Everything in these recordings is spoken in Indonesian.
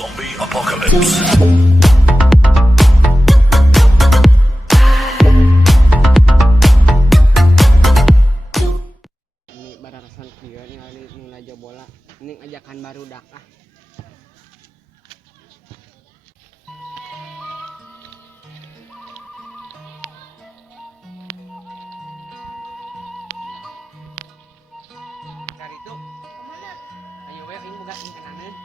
Zombie apocalypse. Ini barasan kieu nih ali nu najo bola. Ini ajakan baru dak ah. Cari itu. Kemana? Ayo we ini boga ini kananeun.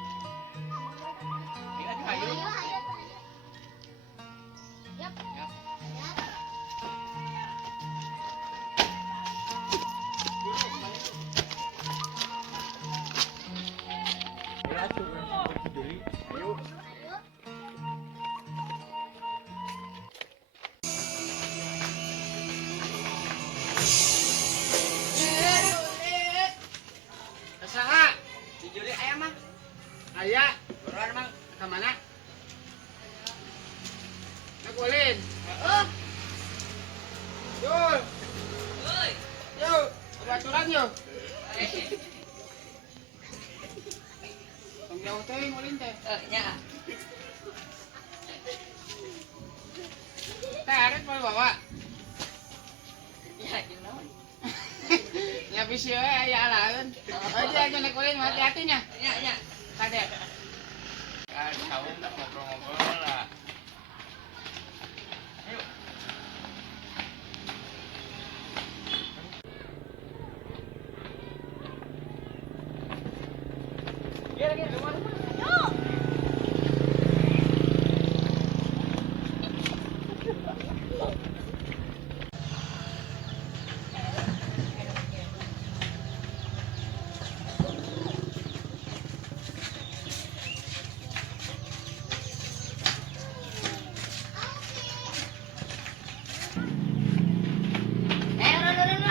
Ayo ayo. Yap. Yap. Ya tuh, Juli. Ayo. Saha? Si Juli aya mah. Aya. Buruan mang ke mana? Nak ulin. Heeh. Jul. Euy. Yo, baturan yo. Tong jauh teh ulin teh. Nya. Teh aret mau bawa. Ya, you know. Ya bisi we aya alaeun. Aja aja nak ulin hati-hati nya. Nya. Kade. Kan tahu nggak ngobrol-ngobrol lah.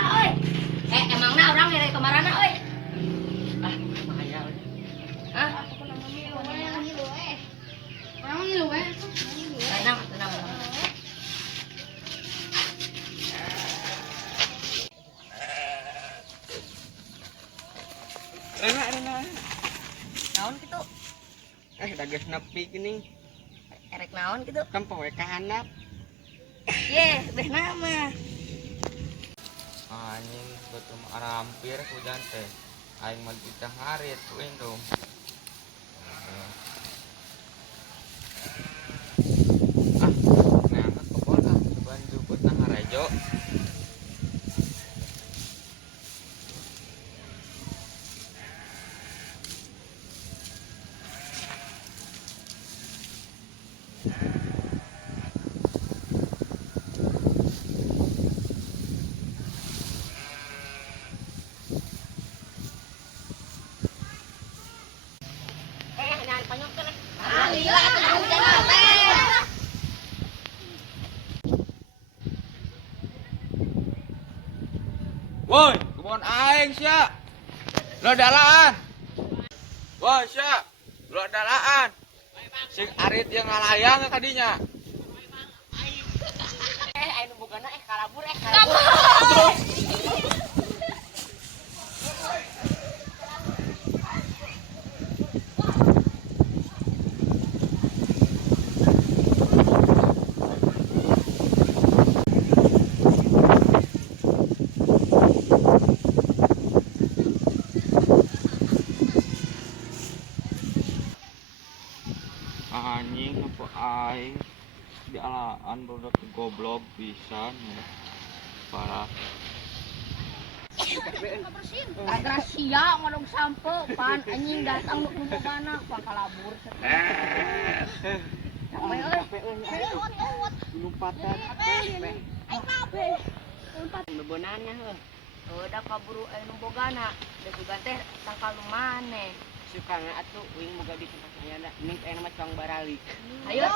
Oi. Emangna orang dari kemarana, oi? Ah, bahaya we. Hah? Orang ngilu we. Tenang. Rena. Naon kitu? Da geus nepi geuning. Erek naon kitu? Tempo we ka handap. Ye, beh nama. Anjing betul hampir hujan teh aing mah kita ngarit tuing dong ngangkat ke bola bantu buat ngarejo Jangan panyokeun. Ah, lila atuh hujan teh. woi kebon aing sia lo dalaan woi sia lo dalaan sing arit yang ngalayang kadinya Aing nu bogana kalabur. anjing apa aing di alaan baru goblok pisan ya. Parah Agrasia ngadong sampo pan anjing datang nu bogana pan kalabur. Sampai euy. Lumpatan. Bebonannya heuh. Da kaburu aya nu bogana. Da juga teh tangkal nu maneh. Sukana atuh uing boga di tempat aya da. Ning aya mah cong baralik. Ayo.